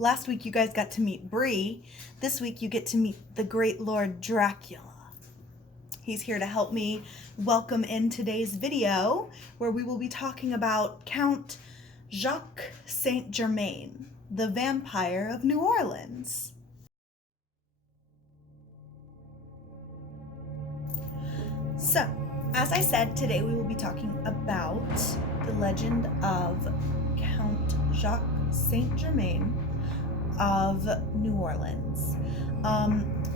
Last week you guys got to meet Bree. This week you get to meet the great Lord Dracula. He's here to help me welcome in today's video, where we will be talking about Count Jacque St. Germaine, the vampire of New Orleans. So, as I said, today we will be talking about the legend of Count Jacque St. Germaine of New Orleans.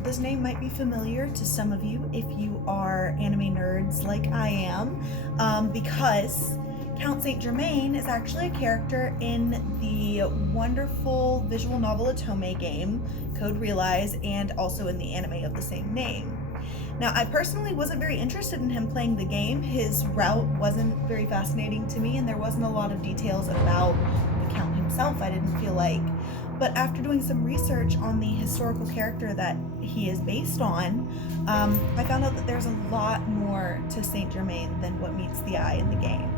This name might be familiar to some of you if you are anime nerds like I am, because Count St. Germaine is actually a character in the wonderful visual novel Otome game, Code Realize, and also in the anime of the same name. Now, I personally wasn't very interested in him playing the game. His route wasn't very fascinating to me, and there wasn't a lot of details about the Count himself, I didn't feel like. But after doing some research on the historical character that he is based on, I found out that there's a lot more to St. Germaine than what meets the eye in the game.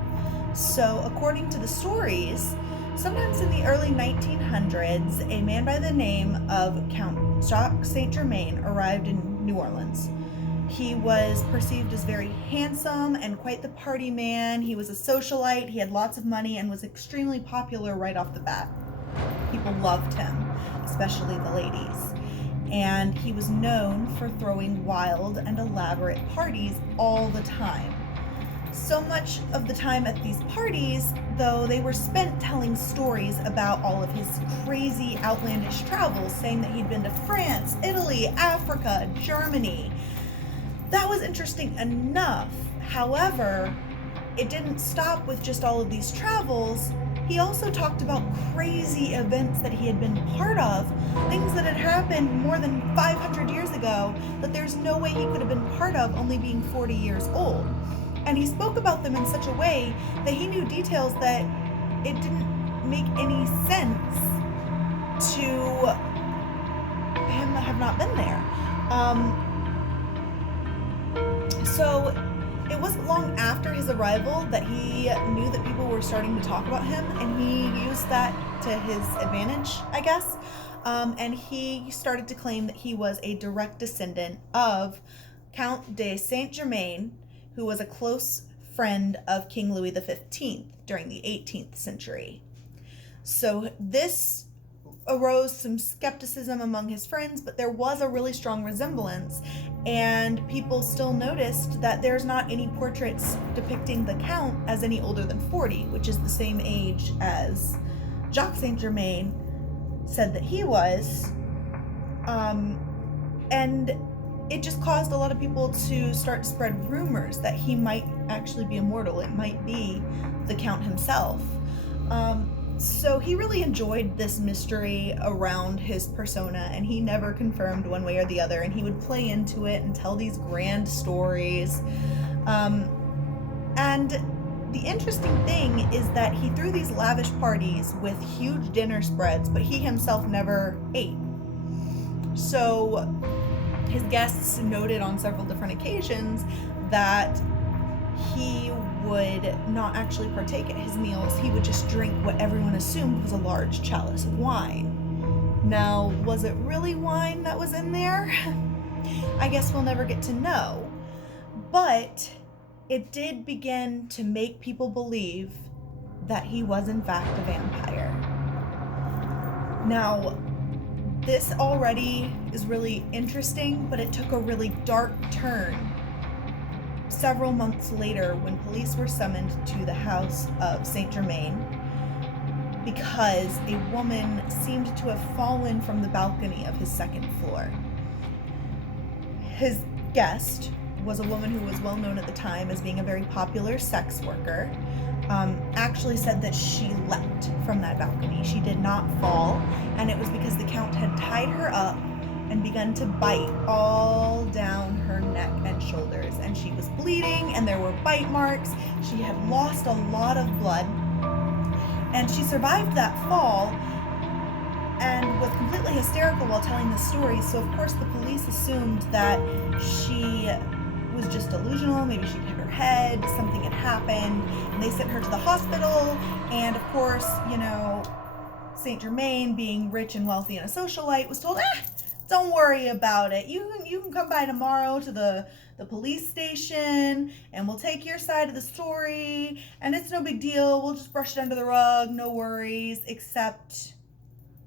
So, according to the stories, sometimes in the early 1900s, a man by the name of Count Jacque St. Germaine arrived in New Orleans. He was perceived as very handsome and quite the party man. He was a socialite, he had lots of money, and was extremely popular right off the bat. People loved him, especially the ladies. And he was known for throwing wild and elaborate parties all the time. So much of the time at these parties, though, they were spent telling stories about all of his crazy, outlandish travels, saying that he'd been to France, Italy, Africa, Germany. That was interesting enough. However, it didn't stop with just all of these travels. He also talked about crazy events that he had been part of, things that had happened more than 500 years ago that there's no way he could have been part of, only being 40 years old. And he spoke about them in such a way that he knew details that it didn't make any sense to him have not been there. So it wasn't long after his arrival that he knew that people were starting to talk about him, and he used that to his advantage, I guess. And he started to claim that he was a direct descendant of Counte Saint Germaine, who was a close friend of King Louis XV during the 18th century. So this arose some skepticism among his friends, but there was a really strong resemblance, and people still noticed that there's not any portraits depicting the Count as any older than 40, which is the same age as Jacques St. Germaine said that he was. And it just caused a lot of people to start to spread rumors that he might actually be immortal. It might be the Count himself. So he really enjoyed this mystery around his persona, and he never confirmed one way or the other, and he would play into it and tell these grand stories. And the interesting thing is that he threw these lavish parties with huge dinner spreads, but he himself never ate. So his guests noted on several different occasions that he would not actually partake at his meals. He would just drink what everyone assumed was a large chalice of wine. Now, was it really wine that was in there? I guess we'll never get to know. But it did begin to make people believe that he was in fact a vampire. Now, this already is really interesting, but it took a really dark turn several months later when police were summoned to the house of St. Germaine because a woman seemed to have fallen from the balcony of his second floor. His guest was a woman who was well known at the time as being a very popular sex worker. Actually said that she leapt from that balcony. She did not fall, and it was because the Count had tied her up and begun to bite all down her neck and shoulders, and she was bleeding, and there were bite marks. She had lost a lot of blood, and she survived that fall and was completely hysterical while telling the story. So of course the police assumed that she was just delusional, maybe she'd hit her head, something had happened, and they sent her to the hospital, and of course, Saint Germaine, being rich and wealthy and a socialite, was told, don't worry about it. You can come by tomorrow to the police station and we'll take your side of the story, and it's no big deal. We'll just brush it under the rug, no worries. Except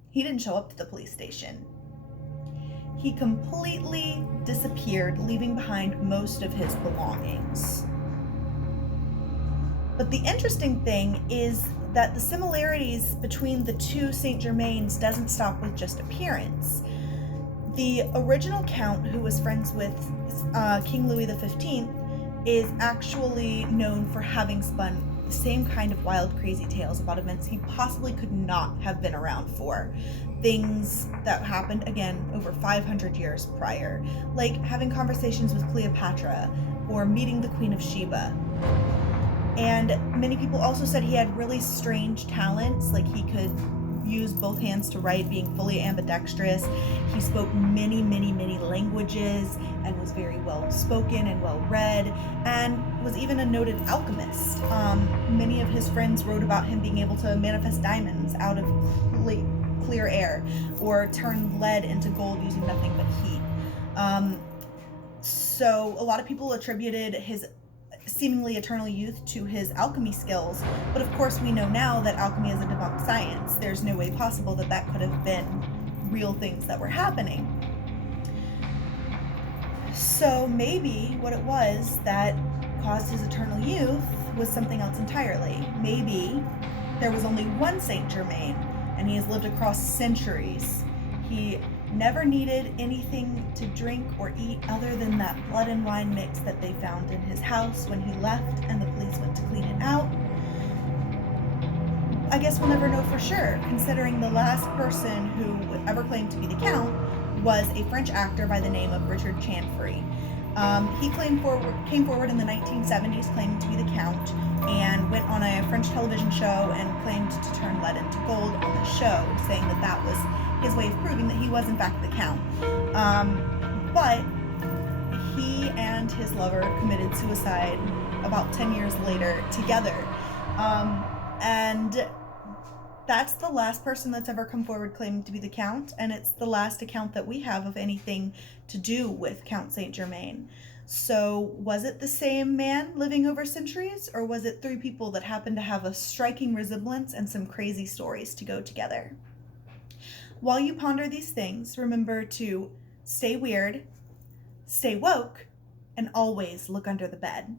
he didn't show up to the police station. He completely disappeared, leaving behind most of his belongings. But the interesting thing is that the similarities between the two Saint Germains doesn't stop with just appearance. The original Count, who was friends with King Louis XV, is actually known for having spun the same kind of wild, crazy tales about events he possibly could not have been around for. Things that happened, again, over 500 years prior, like having conversations with Cleopatra or meeting the Queen of Sheba. And many people also said he had really strange talents, like he could use both hands to write, being fully ambidextrous. He spoke many, many, many languages and was very well spoken and well read, and was even a noted alchemist. Many of his friends wrote about him being able to manifest diamonds out of clear air, or turn lead into gold using nothing but heat. So a lot of people attributed his seemingly eternal youth to his alchemy skills, but of course we know now that alchemy is a debunked science. There's no way possible that that could have been real things that were happening. So maybe what it was that caused his eternal youth was something else entirely. Maybe there was only one Saint Germain, and he has lived across centuries. He never needed anything to drink or eat other than that blood and wine mix that they found in his house when he left and the police went to clean it out. I guess we'll never know for sure, considering the last person who ever claimed to be the Count was a French actor by the name of Richard Chanfrey. He came forward in the 1970s claiming to be the Count, and went on a French television show and claimed to turn lead into gold on the show, saying that that was his way of proving that he was in fact the Count. But he and his lover committed suicide about 10 years later together. And that's the last person that's ever come forward claiming to be the Count, and it's the last account that we have of anything to do with Count Saint Germain. So was it the same man living over centuries, or was it three people that happened to have a striking resemblance and some crazy stories to go together? While you ponder these things, remember to stay weird, stay woke, and always look under the bed.